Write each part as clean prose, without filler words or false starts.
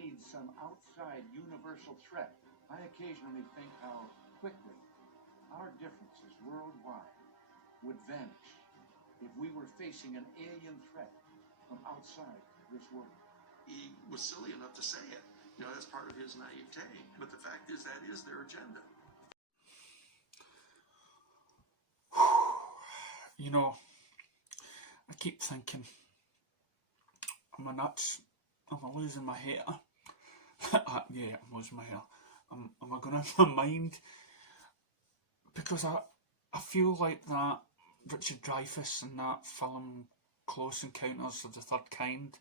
needs some outside universal threat. I occasionally think how quickly our differences worldwide would vanish if we were facing an alien threat from outside this world. He was silly enough to say it. You know, that's part of his naivete. But the fact is, that is their agenda. You know, I keep thinking, am I nuts? Am I losing my hair? Yeah, I'm losing my hair. Am I going to have my mind? Because I feel like that Richard Dreyfuss in that film Close Encounters of the Third Kind,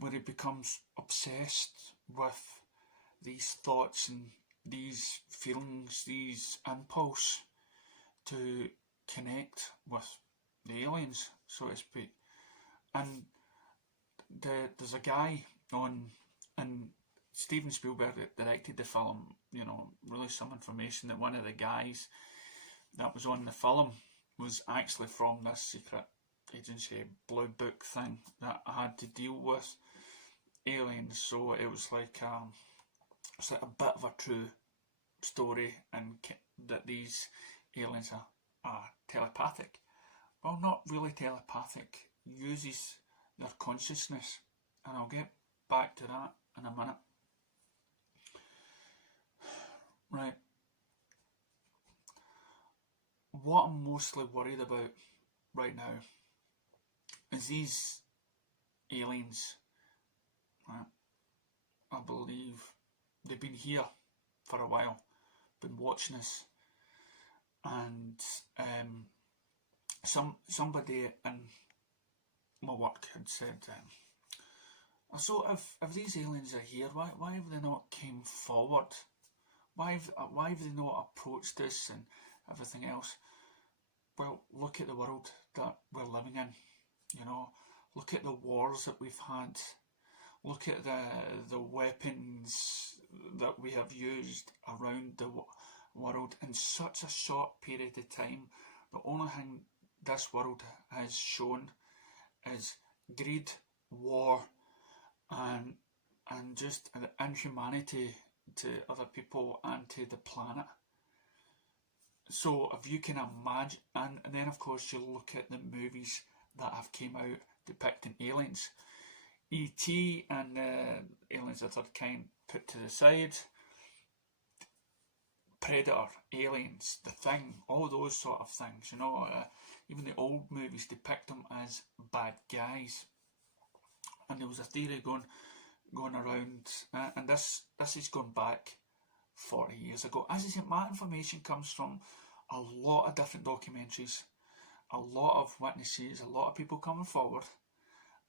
where he becomes obsessed with these thoughts and these feelings, these impulse to connect with the aliens, so to speak. And there's a guy and Steven Spielberg that directed the film, you know, released some information that one of the guys that was on the film was actually from this secret agency blue book thing that had to deal with aliens. So it was like it's like a bit of a true story, and that these aliens are telepathic. Well, not really telepathic, uses their consciousness, and I'll get back to that in a minute. Right. What I'm mostly worried about right now is these aliens. Right? I believe they've been here for a while, been watching us, and somebody in my work had said, so if these aliens are here, why have they not came forward? Why have they not approached us and everything else? Well, look at the world that we're living in. You know, look at the wars that we've had. Look at the weapons that we have used around the world in such a short period of time. The only thing this world has shown is greed, war, and just inhumanity to other people and to the planet. So if you can imagine, and then of course you look at the movies that have came out depicting aliens, E.T. and Aliens of the Third Kind put to the side, Predator, Aliens, The Thing, all those sort of things, you know, even the old movies depict them as bad guys. And there was a theory going around, and this is going back 40 years ago. As I said, my information comes from a lot of different documentaries, a lot of witnesses, a lot of people coming forward,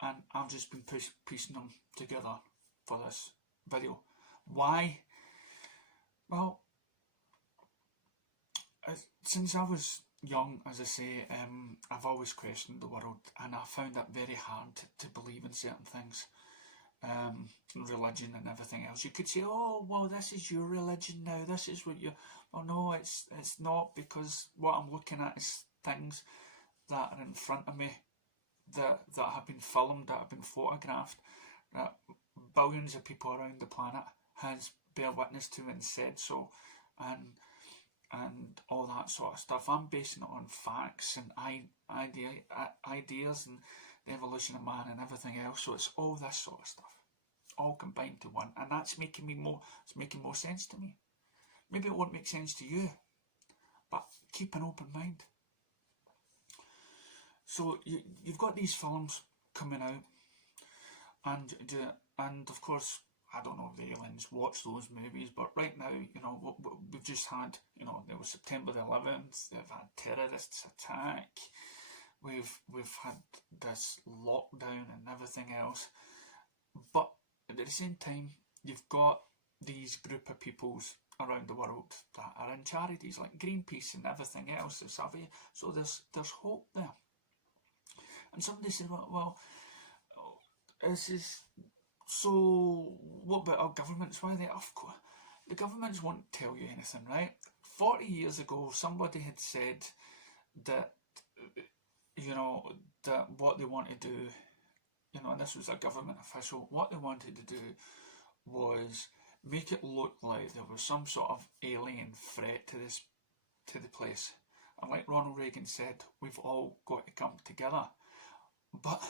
and I've just been piecing them together for this video. Why? Well, since I was young, as I say, I've always questioned the world, and I found it very hard to believe in certain things. Religion and everything else. You could say, oh, well, this is your religion now, this is what you... Oh no, it's not, because what I'm looking at is things that are in front of me, that have been filmed, that have been photographed, that billions of people around the planet has bear witness to and said so, and all that sort of stuff. I'm basing it on facts and ideas and the evolution of man and everything else. So it's all this sort of stuff, all combined to one, and that's making more sense to me. Maybe it won't make sense to you, but keep an open mind. So you've got these films coming out, and of course, I don't know if the aliens watch those movies, but right now, you know, we've just had, you know, there was September the 11th, they've had terrorists attack, we've had this lockdown and everything else, but at the same time, you've got these group of peoples around the world that are in charities like Greenpeace and everything else, so there's hope there. And somebody said, well, this is... So, what about our governments? Why are they? Of course, the governments won't tell you anything, right? 40 years ago, somebody had said that, you know, that what they want to do, you know, and this was a government official, what they wanted to do was make it look like there was some sort of alien threat to the place. And like Ronald Reagan said, we've all got to come together. But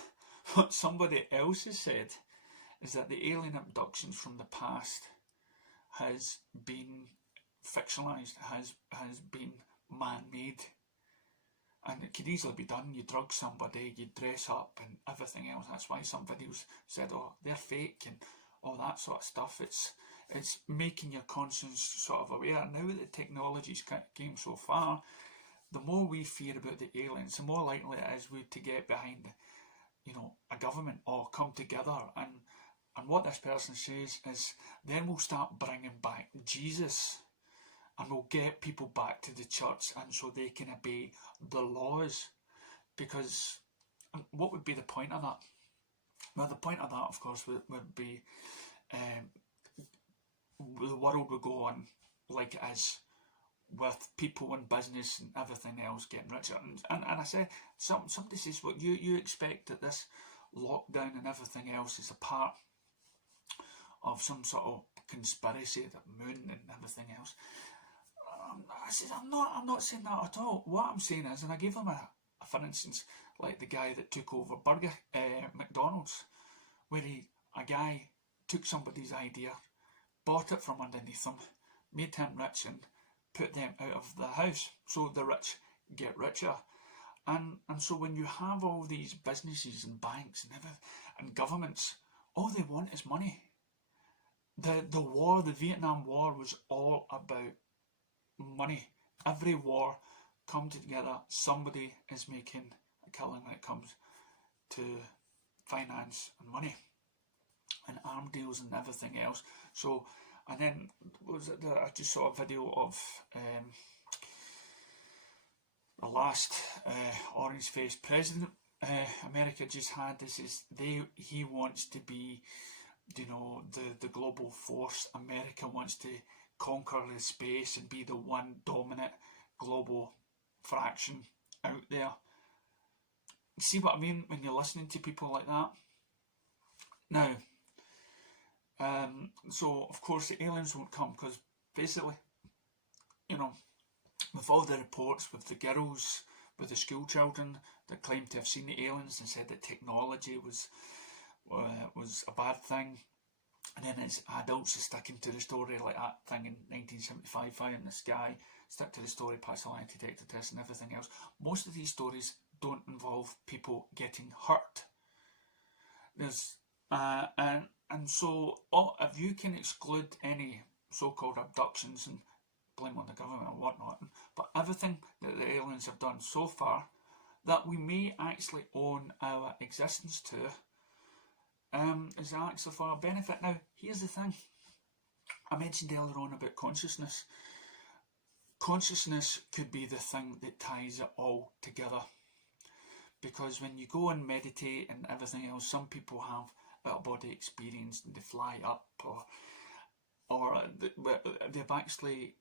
what somebody else has said is that the alien abductions from the past has been fictionalised, has been man-made. And it could easily be done. You drug somebody, you dress up and everything else. That's why some videos said, oh, they're fake and all that sort of stuff. It's making your conscience sort of aware. Now that the technology's came so far, the more we fear about the aliens, the more likely it is we to get behind, a government or come together. And what this person says is, then we'll start bringing back Jesus. And we'll get people back to the church, and so they can obey the laws. Because what would be the point of that? Well, the point of that, of course, would be the world would go on like it is, with people in business and everything else getting richer. And I say, somebody says, what you expect that this lockdown and everything else is a part of some sort of conspiracy, the moon and everything else. I said, I'm not saying that at all. What I'm saying is, and I gave them for instance, like the guy that took over McDonald's, where a guy took somebody's idea, bought it from underneath them, made him rich and put them out of the house. So the rich get richer. And so when you have all these businesses and banks and governments, all they want is money. The Vietnam War was all about money. Every war come together, somebody is making a killing when it comes to finance and money and arm deals and everything else. So, and then I just saw a video of the last orange-faced president America just had. He wants to be, the global force. America wants to conquer the space and be the one dominant global fraction out there. See what I mean when you're listening to people like that? Now, so of course the aliens won't come, because basically, with all the reports with the girls, with the school children that claimed to have seen the aliens and said that technology was a bad thing, and then it's adults sticking to the story, like that thing in 1975, Fire in the Sky, stick to the story, pass the lie detector test and everything else. Most of these stories don't involve people getting hurt. There's and so if you can exclude any so-called abductions and blame on the government and whatnot, but everything that the aliens have done so far that we may actually own our existence to, is actually for our benefit. Now, here's the thing. I mentioned earlier on about consciousness. Consciousness could be the thing that ties it all together. Because when you go and meditate and everything else, some people have out-of-body experience and they fly up, or they've actually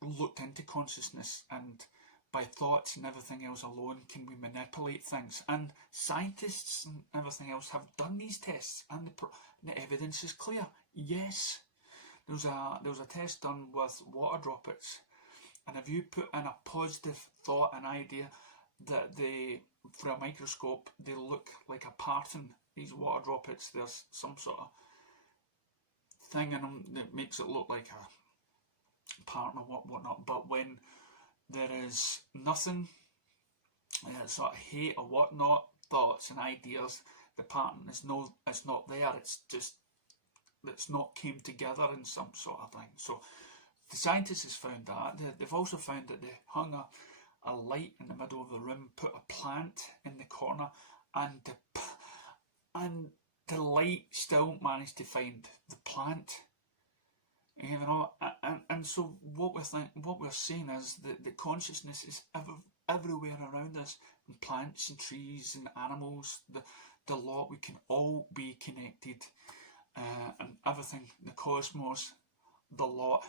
looked into consciousness, and by thoughts and everything else alone can we manipulate things. And scientists and everything else have done these tests, and the evidence is clear. Yes, there was a test done with water droplets, and if you put in a positive thought and idea, that through a microscope they look like a pattern. These water droplets, there's some sort of thing in them that makes it look like a pattern or whatnot. But when there is nothing, sort of hate or whatnot, thoughts and ideas, the pattern is not there. It's not came together in some sort of thing. So the scientists has found that. They've also found that they hung a light in the middle of the room, put a plant in the corner, and the light still managed to find the plant. And so what we're seeing is that the consciousness is everywhere around us, in plants and trees and animals. The lot, we can all be connected, and everything, the cosmos, the lot.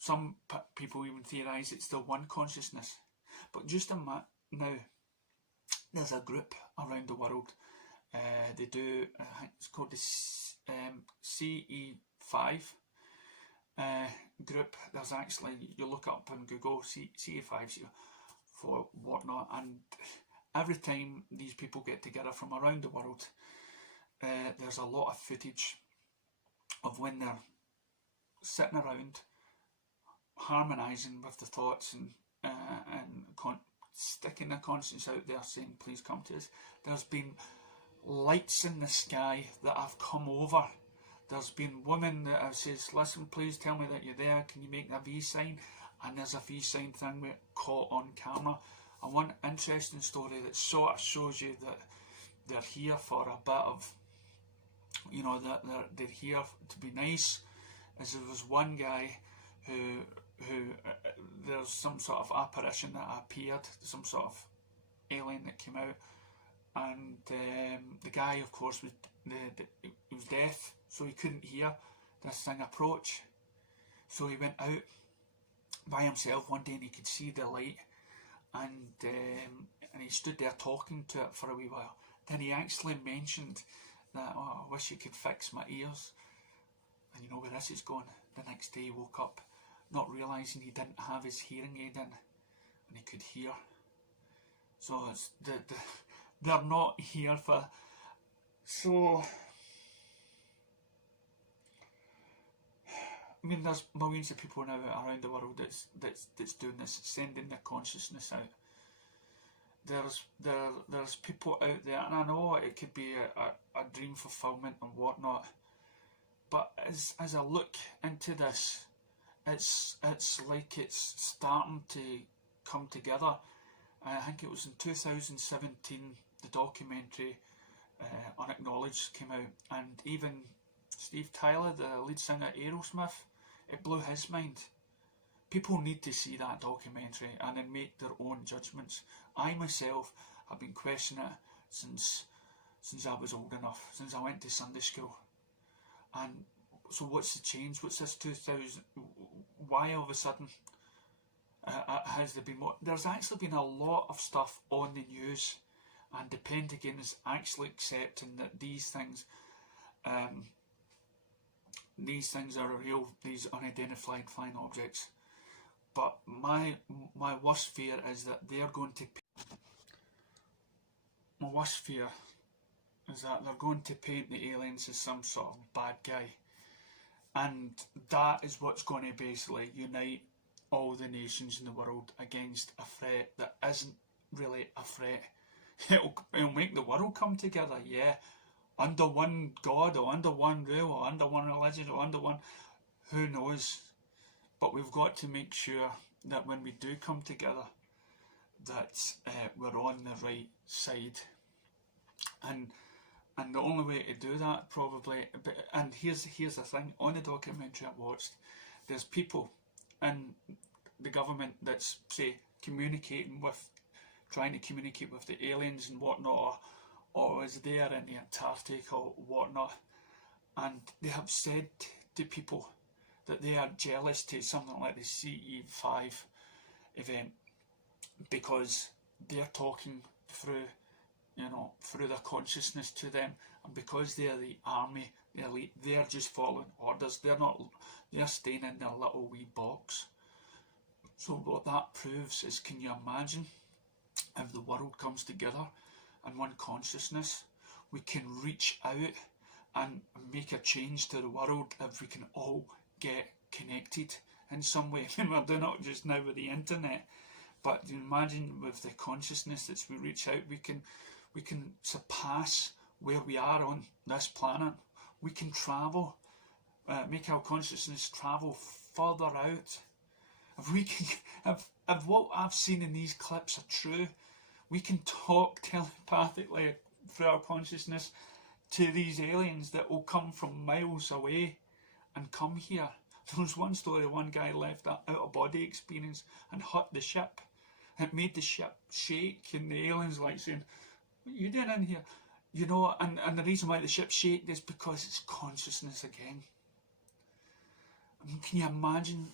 Some people even theorise it's the one consciousness. But just now, there's a group around the world They do, I think it's called the CE5 group. There's actually, you look up on Google CE5 for whatnot, and every time these people get together from around the world, there's a lot of footage of when they're sitting around harmonising with the thoughts and sticking their conscience out there saying, please come to us. There's been lights in the sky that have come over. There's been women that have says, listen, please tell me that you're there, can you make a V sign? And there's a V sign thing we caught on camera. And one interesting story that sort of shows you that they're here for a bit of, you know, that they're here to be nice, is there was one guy who there's some sort of apparition that appeared, some sort of alien that came out, and the guy, of course, was he was deaf, so he couldn't hear this thing approach. So he went out by himself one day and he could see the light, and he stood there talking to it for a wee while. Then he actually mentioned that, oh, I wish you could fix my ears. And you know where this is going. The next day he woke up not realising he didn't have his hearing aid in, and he could hear. So it's they're not here for. So I mean, there's millions of people now around the world that's doing this, sending their consciousness out. There's people out there, and I know it could be a dream fulfillment and whatnot, but as I look into this, it's like it's starting to come together. I think it was in 2017 the documentary Unacknowledged came out, and even Steve Tyler, the lead singer Aerosmith, it blew his mind. People need to see that documentary and then make their own judgments. I myself have been questioning it since I was old enough, since I went to Sunday school. And so what's the change? What's this 2000? Why all of a sudden has there been more? There's actually been a lot of stuff on the news, and the Pentagon is actually accepting that these things are real, these unidentified flying objects. But my worst fear is that they're going to. My worst fear is that they're going to paint the aliens as some sort of bad guy, and that is what's going to basically unite all the nations in the world against a threat that isn't really a threat. It'll make the world come together, yeah, under one God or under one rule or under one religion or under one, who knows. But we've got to make sure that when we do come together, that we're on the right side. And the only way to do that probably, and here's the thing, on the documentary I watched, there's people in the government that's, say, trying to communicate with the aliens and whatnot, or is there in the Antarctic or whatnot, and they have said to people that they are jealous to something like the CE5 event because they're talking through their consciousness to them, and because they're the army, the elite, they're just following orders. They're staying in their little wee box. So what that proves is, can you imagine if the world comes together in one consciousness, we can reach out and make a change to the world if we can all get connected in some way. I mean, we're doing it just now with the internet, but imagine with the consciousness that we reach out, we can surpass where we are on this planet. We can travel, make our consciousness travel further out. If we can, if what I've seen in these clips are true, we can talk telepathically through our consciousness to these aliens that will come from miles away and come here. There was one story, one guy left that out-of-body experience and hit the ship. It made the ship shake, and the aliens like saying, what are you doing in here? You know, and the reason why the ship shaked is because it's consciousness again. I mean, can you imagine?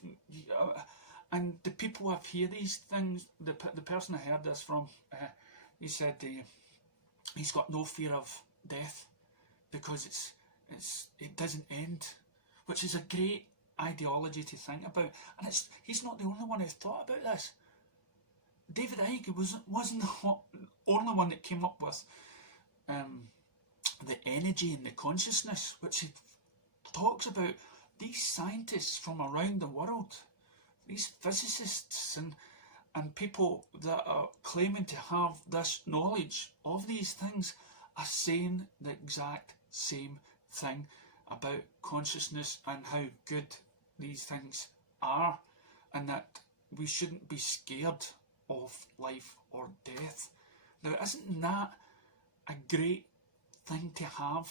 And the people have heard these things, the person I heard this from, he said he's got no fear of death, because it doesn't end, which is a great ideology to think about. And he's not the only one who thought about this. David Icke wasn't the only one that came up with the energy and the consciousness, which he talks about. These scientists from around the world, these physicists and people that are claiming to have this knowledge of these things are saying the exact same thing about consciousness and how good these things are, and that we shouldn't be scared of life or death. Now, isn't that a great thing to have?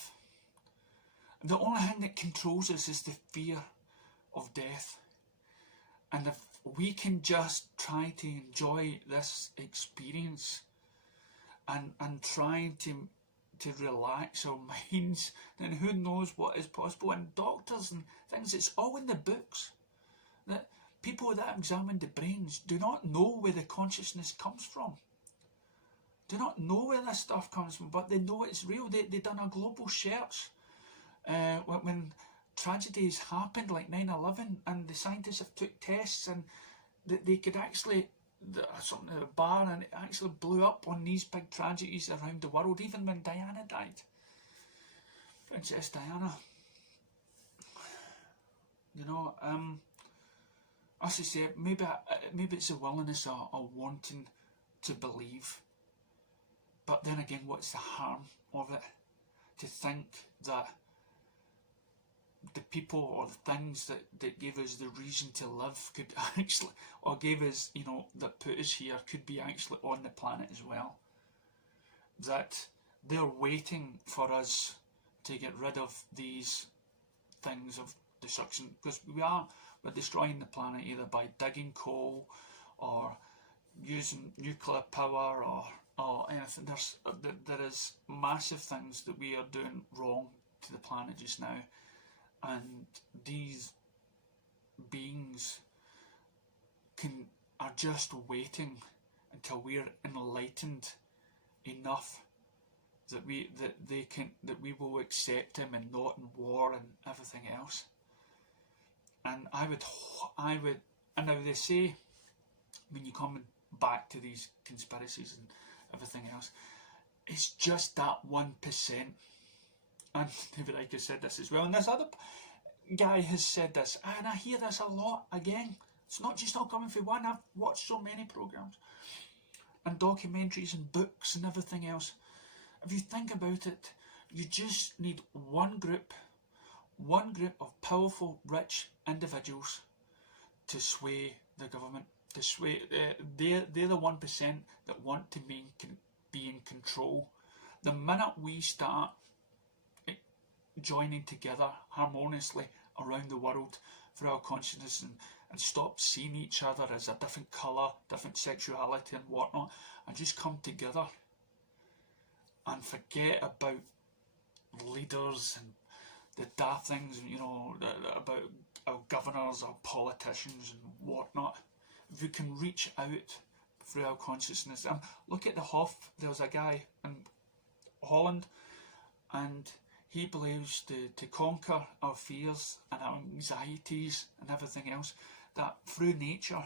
The only thing that controls us is the fear of death. And if we can just try to enjoy this experience and try to relax our minds, then who knows what is possible. And doctors and things, it's all in the books. That people that examine the brains do not know where the consciousness comes from. Do not know where this stuff comes from, but they know it's real. They done a global search when tragedies happened, like 9/11, and the scientists have took tests, and they could actually, something at a bar, and it actually blew up on these big tragedies around the world, even when Diana died. Princess Diana. You know, as I say, maybe it's a willingness or wanting to believe. But then again, what's the harm of it? To think that the people or the things that gave us the reason to live could actually, or gave us, that put us here, could be actually on the planet as well. That they're waiting for us to get rid of these things of destruction, because we're destroying the planet either by digging coal or using nuclear power or anything. There is massive things that we are doing wrong to the planet just now. And these beings are just waiting until we're enlightened enough that we will accept him and not in war and everything else. And I would, and now they say, when you come back to these conspiracies and everything else, it's just that 1%. And David Icke has said this as well, and this other guy has said this, and I hear this a lot again. It's not just all coming from one. I've watched so many programs and documentaries and books and everything else. If you think about it, you just need one group of powerful, rich individuals to sway the government. To sway, they're the 1% that want to be in control. The minute we start joining together harmoniously around the world through our consciousness and stop seeing each other as a different colour, different sexuality and whatnot, and just come together and forget about leaders and the daft things, about our governors, our politicians and whatnot. If we can reach out through our consciousness, look at the Hof. There was a guy in Holland, and he believes to conquer our fears and our anxieties and everything else, that through nature,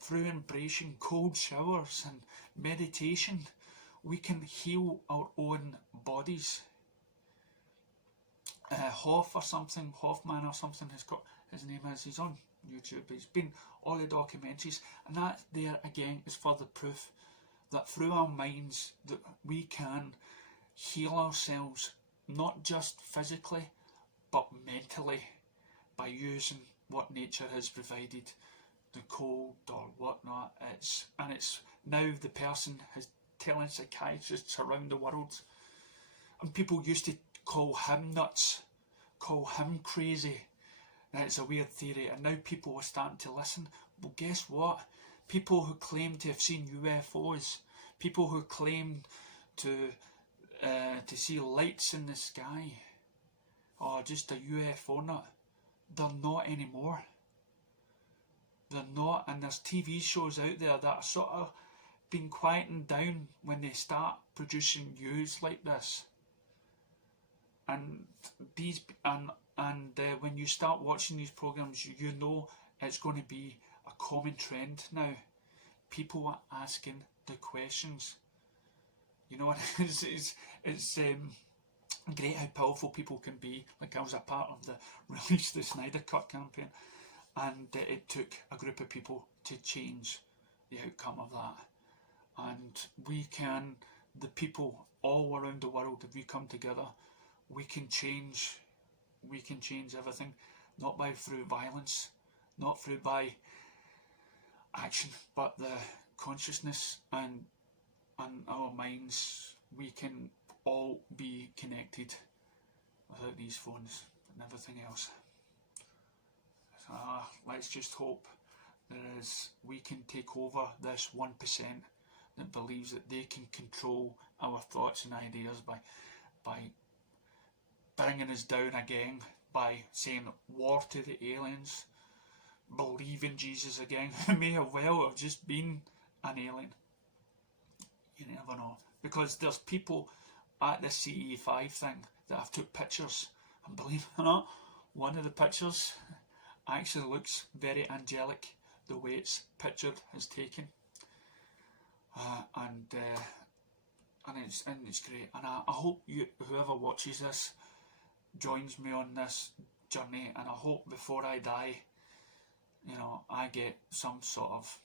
through embracing cold showers and meditation, we can heal our own bodies. Hoffman or something has got his name is. He's on YouTube. He's been all the documentaries, and that there again is further proof that through our minds that we can heal ourselves, not just physically but mentally, by using what nature has provided, the cold or whatnot. It's now the person is telling psychiatrists around the world, and people used to call him nuts, call him crazy. Now it's a weird theory, and now people are starting to listen. Well, guess what? People who claim to have seen UFOs, people who claim to see lights in the sky, or just a UFO nut, they're not anymore. They're not, and there's TV shows out there that are sort of been quieting down when they start producing news like this. and when you start watching these programs, you know it's going to be a common trend now. People are asking the questions. You know, it's great how powerful people can be. Like, I was a part of the Release the Snyder Cut campaign, and it took a group of people to change the outcome of that. And the people all around the world, if we come together, we can change everything, not through violence, not by action, but the consciousness and our minds. We can all be connected without these phones and everything else. So let's just hope we can take over this 1% that believes that they can control our thoughts and ideas by bringing us down again, by saying war to the aliens, believe in Jesus again. It may have well have just been an alien. You never know. Because there's people at the CE5 thing that have took pictures, and believe it or not, one of the pictures actually looks very angelic, the way it's pictured is taken. And it's great. And I hope whoever watches this joins me on this journey, and I hope before I die, I get some sort of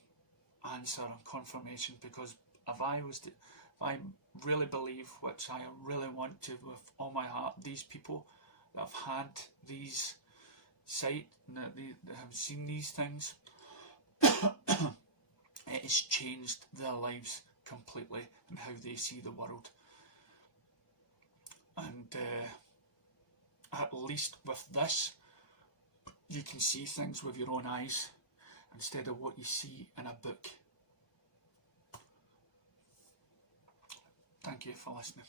answer and confirmation, because if I really believe, which I really want to with all my heart, these people that have had these sight, that have seen these things, it has changed their lives completely and how they see the world. And at least with this, you can see things with your own eyes instead of what you see in a book. Thank you for listening.